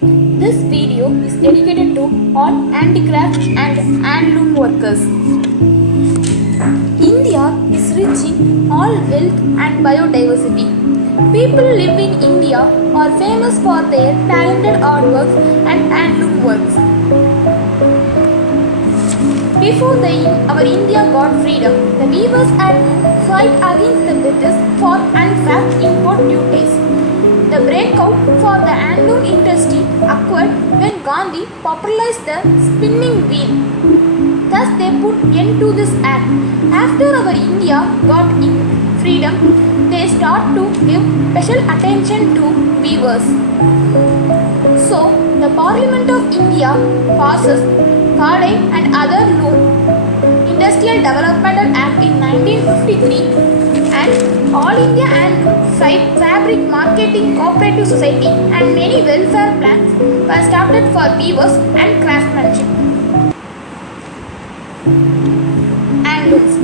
This video is dedicated to all handicraft and handloom workers. India is rich in all wealth and biodiversity. People live in India are famous for their talented artworks and handloom works. Before our India got freedom, the weavers had to fight against the British for unfair import duties. The breakout for the handloom industry occurred when Gandhi popularized the spinning wheel. Thus they put end to this act. After our India got freedom, they start to give special attention to weavers. So the Parliament of India passes Khadi and other loom Industrial Development Act in 1953 and All India Handloom Fabric Marketing Cooperative Society and many welfare plans were started for weavers and craftsmanship. Handlooms.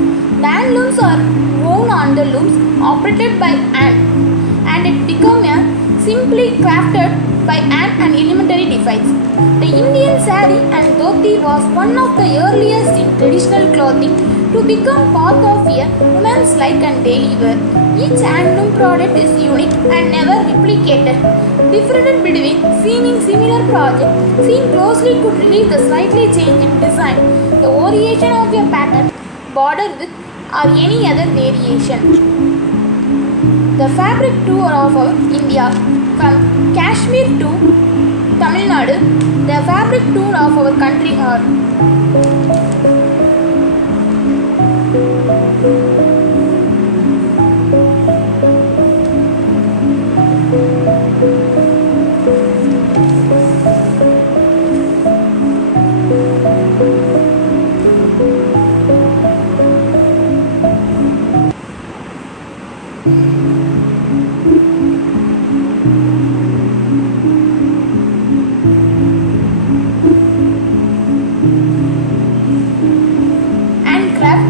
The handlooms are woven on the looms operated by hand and it became simply crafted by hand and elementary devices. The Indian sari and dhoti was one of the earliest in traditional clothing to become part of a woman's life and daily wear. Each handloom product is unique and never replicated. Difference between seeming similar projects seen closely could reveal the slightly change in design, the variation of a pattern, border width or any other variation. The fabric tour of India from Kashmir to Tamil Nadu, the fabric tour of our country are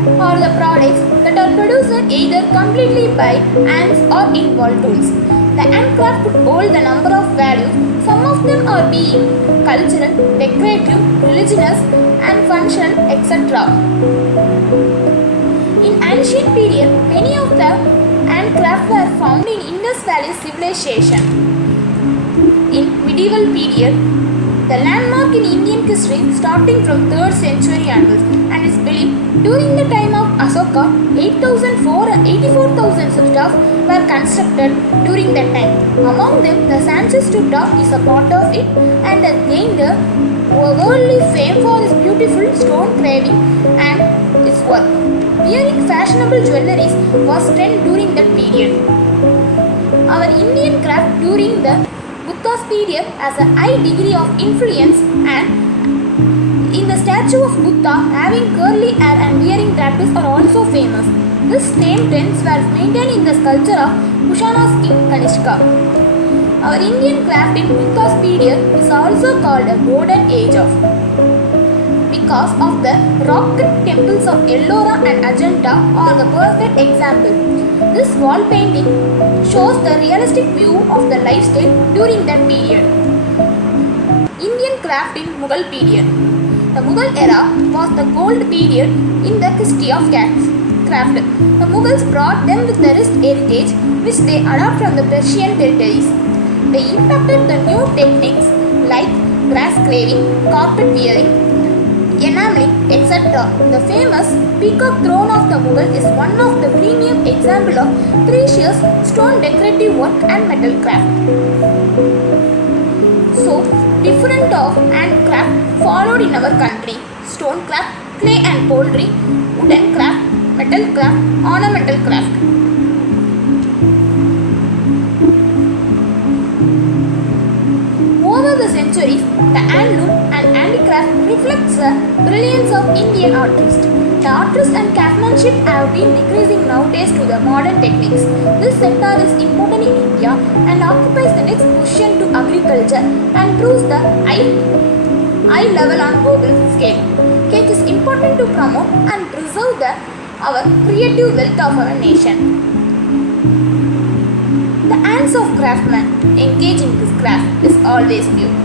or the products that are produced either completely by hands or in wall tools. The handcraft could hold the number of values. Some of them are being cultural, decorative, religious and functional, etc. In ancient period, many of the handcraft were found in Indus Valley civilization. In medieval period, the landmark in Indian history starting from 3rd century onwards and is believed during the time of Asoka, 84,000 stupas were constructed during that time. Among them, the Sanchi Stupa is a part of it and has gained a worldly fame for its beautiful stone carving and its work. Wearing fashionable jewellery was trend during that period. Our Indian craft during the Buddha's period has a high degree of influence and in the statue of Buddha having curly hair and wearing tattoos are also famous. This same trends were maintained in the sculpture of Kushana's king Kanishka. Our Indian craft in Buddha's period is also called a golden age of because of the rock-cut temples of Ellora and Ajanta are the perfect example. This wall painting shows the realistic view of the lifestyle during that period. Indian craft in Mughal period. The Mughal era was the gold period in the history of craft. The Mughals brought them with the rich heritage which they adopted from the Persian territories. They impacted the new techniques like brass carving, carpet weaving, enameling, etc. The famous peacock throne of the Mughal is one of the premium example of precious stone decorative work and metal craft. So, different of handcraft followed in our country: stone craft, clay and poultry, wooden craft, metal craft, ornamental craft. Over the centuries, the handloom and handicraft reflects the brilliance of Indian artists. The artists and craftsmanship have been decreasing nowadays to the modern techniques. This sector is important in India and occupies the next position to agriculture and proves the high level on global scale. It is important to promote and preserve our creative wealth of our nation. The hands of craftsmen engaged in this craft is always pure.